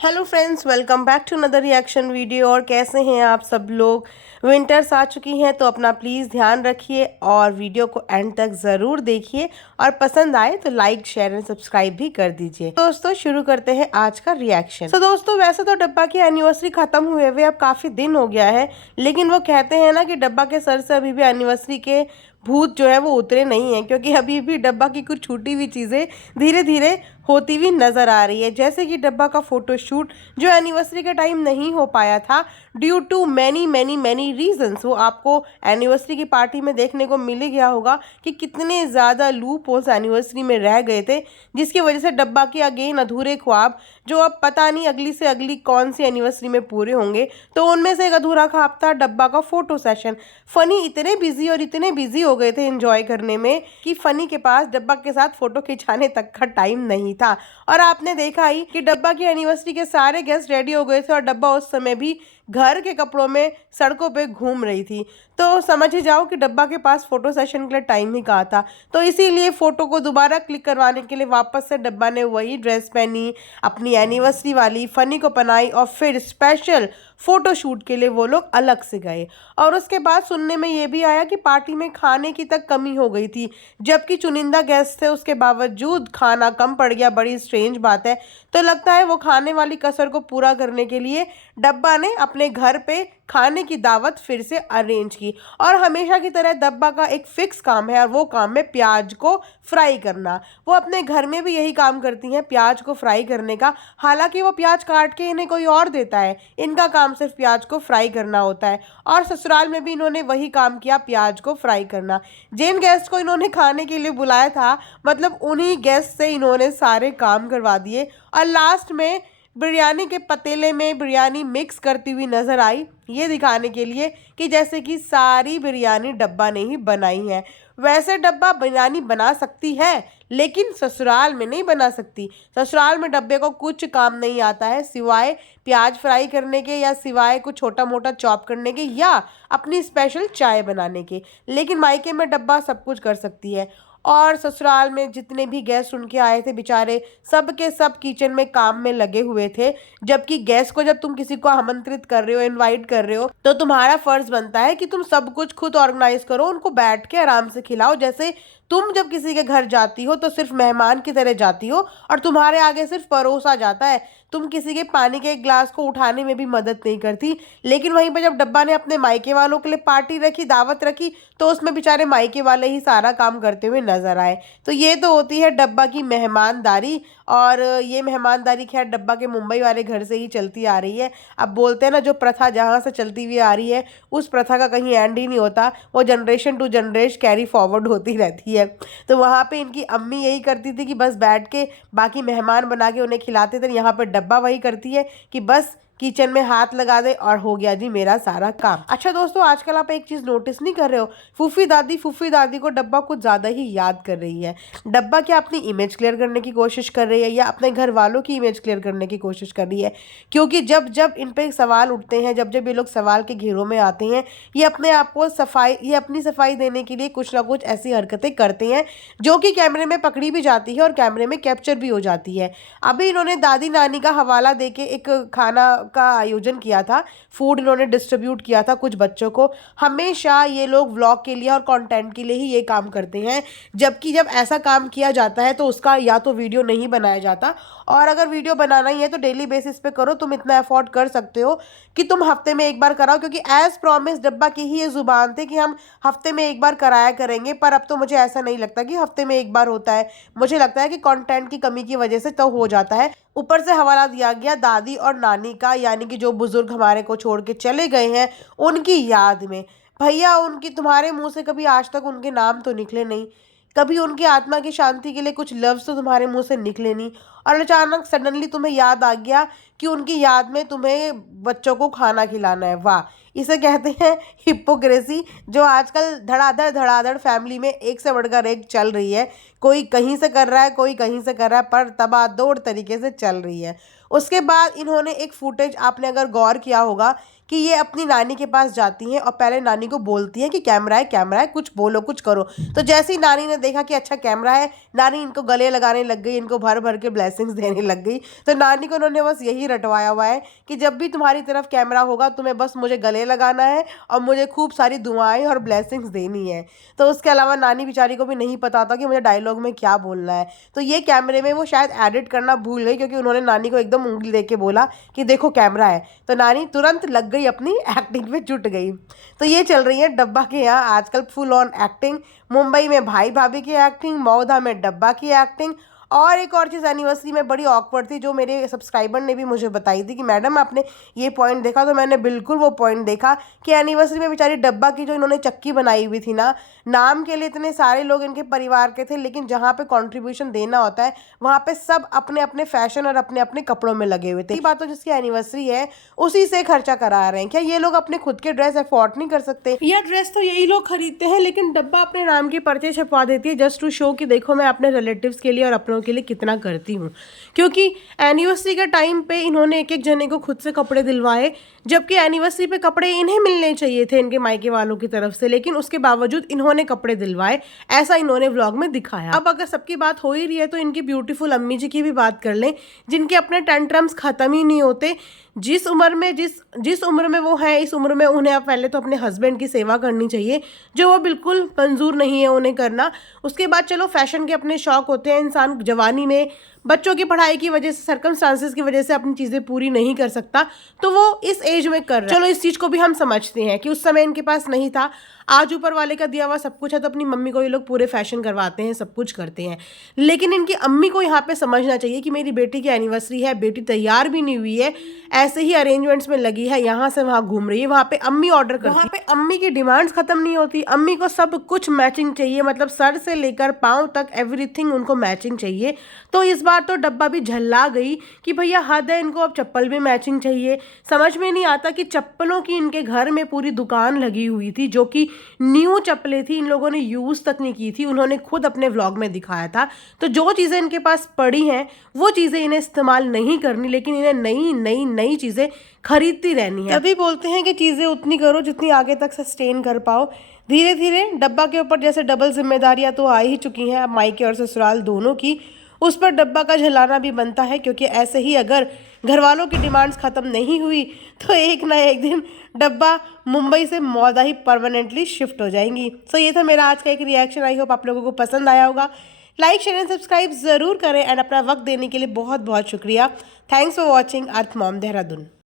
Hello friends, welcome back to another reaction video. और कैसे हैं आप सब लोग। विंटर्स आ चुकी हैं तो अपना प्लीज़ ध्यान रखिए और वीडियो को एंड तक ज़रूर देखिए और पसंद आए तो लाइक शेयर एंड सब्सक्राइब भी कर दीजिए। दोस्तों शुरू करते हैं आज का रिएक्शन। तो दोस्तों वैसे तो डब्बा की एनिवर्सरी खत्म हुए हुए अब काफ़ी दिन हो गया है, लेकिन वो कहते हैं ना कि डब्बा के सर से अभी भी एनिवर्सरी के भूत जो है वो उतरे नहीं हैं, क्योंकि अभी भी डब्बा की कुछ छूटी हुई चीज़ें धीरे धीरे होती हुई नजर आ रही है। जैसे कि डब्बा का फोटोशूट जो एनिवर्सरी के टाइम नहीं हो पाया था due to many many many reasons, वो आपको एनिवर्सरी की पार्टी में देखने को मिल ही गया होगा कि कितने ज़्यादा लूप होल्स एनिवर्सरी में रह गए थे, जिसकी वजह से डब्बा के अगेन अधूरे ख्वाब जो अब पता नहीं अगली से अगली कौन सी एनिवर्सरी में पूरे होंगे, तो उनमें से एक अधूरा ख्वाब था डब्बा का फोटो सेशन। फनी इतने बिजी हो गए थे एंजॉय करने में कि फनी के पास डब्बा के साथ फोटो खिंचाने तक का टाइम नहीं था। और आपने देखा ही कि डब्बा की एनिवर्सरी के सारे गेस्ट रेडी हो गए थे और डब्बा उस समय भी घर के कपड़ों में सड़कों पे घूम रही थी, तो समझ ही जाओ कि डब्बा के पास फोटो सेशन के लिए टाइम ही कहा था। तो इसीलिए फोटो को दोबारा क्लिक करवाने के लिए वापस से डब्बा ने वही ड्रेस पहनी, अपनी एनिवर्सरी वाली, फनी को पहनाई और फिर स्पेशल फोटो शूट के लिए वो लोग अलग से गए। और उसके बाद सुनने में ये भी आया कि पार्टी में खाने की तक कमी हो गई थी, जबकि चुनिंदा गेस्ट थे उसके बावजूद खाना कम पड़ गया। बड़ी स्ट्रेंज बात है। तो लगता है वो खाने वाली कसर को पूरा करने के लिए डब्बा ने अपने घर पे खाने की दावत फिर से अरेंज की। और हमेशा की तरह डब्बा का एक फिक्स काम है और वो काम है प्याज को फ्राई करना। वो अपने घर में भी यही काम करती हैं, प्याज को फ्राई करने का। हालांकि वो प्याज काट के इन्हें कोई और देता है, इनका काम सिर्फ प्याज को फ्राई करना होता है। और ससुराल में भी इन्होंने वही काम किया, प्याज को फ्राई करना। जिन गेस्ट को इन्होंने खाने के लिए बुलाया था, मतलब उन्हीं गेस्ट से इन्होंने सारे काम करवा दिए। और लास्ट में बिरयानी के पतीले में बिरयानी मिक्स करती हुई नजर आई, ये दिखाने के लिए कि जैसे कि सारी बिरयानी डब्बा ने ही बनाई है। वैसे डब्बा बिरयानी बना सकती है, लेकिन ससुराल में नहीं बना सकती। ससुराल में डब्बे को कुछ काम नहीं आता है सिवाय प्याज फ्राई करने के, या सिवाय कुछ छोटा मोटा चॉप करने के, या अपनी स्पेशल चाय बनाने के। लेकिन मायके में डब्बा सब कुछ कर सकती है। और ससुराल में जितने भी गेस्ट उनके आए थे बेचारे, सब के सब किचन में काम में लगे हुए थे। जबकि गेस्ट को जब तुम किसी को आमंत्रित कर रहे हो, इनवाइट कर रहे हो, तो तुम्हारा फर्ज बनता है कि तुम सब कुछ खुद ऑर्गेनाइज करो, उनको बैठ के आराम से खिलाओ। जैसे तुम जब किसी के घर जाती हो तो सिर्फ मेहमान की तरह जाती हो और तुम्हारे आगे सिर्फ परोसा जाता है, तुम किसी के पानी के एक ग्लास को उठाने में भी मदद नहीं करती। लेकिन वहीं पर जब डब्बा ने अपने मायके वालों के लिए पार्टी रखी, दावत रखी, तो उसमें बेचारे मायके वाले ही सारा काम करते हुए नजर आए। तो ये तो होती है डब्बा की मेहमानदारी। और ये मेहमानदारी खैर डब्बा के मुंबई वाले घर से ही चलती आ रही है। अब बोलते हैं ना, जो प्रथा जहाँ से चलती हुई आ रही है उस प्रथा का कहीं एंड ही नहीं होता, वो generation to generation carry forward होती रहती है। तो वहाँ पे इनकी अम्मी यही करती थी कि बस बैठ के बाकी मेहमान बना के उन्हें खिलाते थे। यहाँ पर डब्बा वही करती है कि बस किचन में हाथ लगा दे और हो गया जी मेरा सारा काम। अच्छा दोस्तों, आजकल आप एक चीज़ नोटिस नहीं कर रहे हो, फूफी दादी को डब्बा कुछ ज़्यादा ही याद कर रही है। डब्बा क्या अपनी इमेज क्लियर करने की कोशिश कर रही है या अपने घर वालों की इमेज क्लियर करने की कोशिश कर रही है? क्योंकि जब जब इन पे सवाल उठते हैं, जब जब ये लोग सवाल के घेरों में आते हैं, ये अपने आप को ये अपनी सफाई देने के लिए कुछ ना कुछ ऐसी हरकतें करते हैं जो कि कैमरे में पकड़ी भी जाती है और कैमरे में कैप्चर भी हो जाती है। अभी इन्होंने दादी नानी का हवाला देके एक खाना का आयोजन किया था, फूड इन्होंने डिस्ट्रीब्यूट किया था कुछ बच्चों को। हमेशा ये लोग व्लॉग के लिए और कंटेंट के लिए ही ये काम करते हैं, जबकि जब ऐसा काम किया जाता है तो उसका या तो वीडियो नहीं बनाया जाता, और अगर वीडियो बनाना ही है तो डेली बेसिस पे करो। तुम इतना अफोर्ड कर सकते हो कि तुम हफ्ते में एक बार कराओ, क्योंकि एज प्रॉमिस डब्बा की ही ये जुबान थे कि हम हफ्ते में एक बार कराया करेंगे। पर अब तो मुझे ऐसा नहीं लगता कि हफ्ते में एक बार होता है, मुझे लगता है कि कंटेंट की कमी की वजह से तो हो जाता है। ऊपर से हवाला दिया गया दादी और नानी का, यानी कि जो बुजुर्ग हमारे को छोड़ के चले गए हैं उनकी याद में। भैया उनकी तुम्हारे मुंह से कभी आज तक उनके नाम तो निकले नहीं, कभी उनकी आत्मा की शांति के लिए कुछ लफ्ज़ तो तुम्हारे मुंह से निकले नहीं, और अचानक सडनली तुम्हें याद आ गया कि उनकी याद में तुम्हें बच्चों को खाना खिलाना है। वाह, इसे कहते हैं हिपोक्रेसी, जो आजकल धड़ाधड़ फैमिली में एक से बढ़कर एक चल रही है। कोई कहीं से कर रहा है, कोई कहीं से कर रहा है, पर तबादौड़ तरीके से चल रही है। उसके बाद इन्होंने एक फुटेज, आपने अगर गौर किया होगा कि ये अपनी नानी के पास जाती हैं और पहले नानी को बोलती हैं कि कैमरा है, कुछ बोलो, कुछ करो। तो जैसे ही नानी ने देखा कि अच्छा कैमरा है, नानी इनको गले लगाने लग गई, इनको भर भर के ब्लेसिंग्स देने लग गई। तो नानी को उन्होंने बस यही रटवाया हुआ है कि जब भी तुम्हारी तरफ कैमरा होगा तुम्हें बस मुझे गले लगाना है और मुझे खूब सारी दुआएं और ब्लेसिंग्स देनी है। तो उसके अलावा नानी बेचारी को भी नहीं पता था कि मुझे डायलॉग में क्या बोलना है। तो ये कैमरे में वो शायद एडिट करना भूल गई, क्योंकि उन्होंने नानी को एकदम उंगली दे के बोला कि देखो कैमरा है, तो नानी तुरंत लग गई, अपनी एक्टिंग पे जुट गई। तो ये चल रही है डब्बा के यहाँ आजकल फुल ऑन एक्टिंग। मुंबई में भाई भाभी की एक्टिंग, मौधा में डब्बा की एक्टिंग। और एक और चीज़ एनिवर्सरी में बड़ी ऑकवर्ड थी, जो मेरे सब्सक्राइबर ने भी मुझे बताई थी कि मैडम आपने ये पॉइंट देखा, तो मैंने बिल्कुल वो पॉइंट देखा कि एनिवर्सरी में बेचारी डब्बा की जो इन्होंने चक्की बनाई हुई थी ना, नाम के लिए इतने सारे लोग इनके परिवार के थे, लेकिन जहाँ पे कंट्रीब्यूशन देना होता है वहाँ पे सब अपने अपने फैशन और अपने अपने कपड़ों में लगे हुए थे। बात तो जिसकी एनिवर्सरी है उसी से खर्चा करा रहे हैं। क्या ये लोग अपने खुद के ड्रेस अफोर्ड नहीं कर सकते? यह ड्रेस तो यही लोग खरीदते हैं, लेकिन डब्बा अपने नाम की पर्चे छपवा देती है जस्ट टू शो कि देखो मैं अपने रिलेटिव्स के लिए और अपनों के लिए कितना करती हूँ। क्योंकि एनिवर्सरी के टाइम पे इन्होंने एक एक जने को खुद से कपड़े दिलवाए, जबकि एनिवर्सरी पे कपड़े इन्हें मिलने चाहिए थे इनके मायके वालों की तरफ से, लेकिन उसके बावजूद इन्होंने कपड़े दिलवाए, ऐसा इन्होंने व्लॉग में दिखाया। अब अगर सबकी बात हो ही रही है तो इनकी ब्यूटीफुल अम्मी जी की भी बात कर लें, जिनके अपने टेंट्रम्स खत्म ही नहीं होते। जिस उम्र में वो है, इस उम्र में उन्हें अब पहले तो अपने हस्बैंड की सेवा करनी चाहिए, जो वो बिल्कुल मंजूर नहीं है उन्हें करना। उसके बाद चलो फैशन के अपने शौक होते हैं, इंसान जवानी में बच्चों की पढ़ाई की वजह से, सर्कमस्टांसेस की वजह से अपनी चीज़ें पूरी नहीं कर सकता, तो वो इस एज में कर रहा है। चलो इस चीज़ को भी हम समझते हैं कि उस समय इनके पास नहीं था, आज ऊपर वाले का दिया हुआ सब कुछ है, तो अपनी मम्मी को ये लोग पूरे फैशन करवाते हैं, सब कुछ करते हैं। लेकिन इनकी अम्मी को यहाँ पे समझना चाहिए कि मेरी बेटी की एनिवर्सरी है, बेटी तैयार भी नहीं हुई है, ऐसे ही अरेंजमेंट्स में लगी है, यहाँ से वहाँ घूम रही है, वहाँ पे अम्मी ऑर्डर करती है, वहाँ पे अम्मी की डिमांड्स खत्म नहीं होती। अम्मी को सब कुछ मैचिंग चाहिए, मतलब सर से लेकर पाँव तक एवरीथिंग उनको मैचिंग चाहिए। तो इस बार तो डब्बा भी झल्ला गई कि भैया हद है, इनको अब चप्पल भी मैचिंग चाहिए। समझ में नहीं आता कि चप्पलों की इनके घर में पूरी दुकान लगी हुई थी, जो कि न्यू चप्पलें थी, इन लोगों ने यूज़ तक नहीं की थी, उन्होंने खुद अपने व्लॉग में दिखाया था। तो जो चीज़ें इनके पास पड़ी हैं वो चीज़ें इन्हें इस्तेमाल नहीं करनी, लेकिन इन्हें नई नई नई चीज़ें खरीदती रहनी है। तभी बोलते हैं कि चीज़ें उतनी करो जितनी आगे तक सस्टेन कर पाओ। धीरे धीरे डब्बा के ऊपर जैसे डबल जिम्मेदारियां तो आ ही चुकी हैं अब मायके और ससुराल दोनों की, उस पर डब्बा का झलाना भी बनता है, क्योंकि ऐसे ही अगर घर वालों की डिमांड्स ख़त्म नहीं हुई तो एक ना एक दिन डब्बा मुंबई से मौदा ही परमानेंटली शिफ्ट हो जाएंगी। तो ये था मेरा आज का एक रिएक्शन। आई होप आप लोगों को पसंद आया होगा। लाइक शेयर एंड सब्सक्राइब ज़रूर करें, एंड अपना वक्त देने के लिए बहुत बहुत शुक्रिया। Thanks for watching earth mom Dehradun.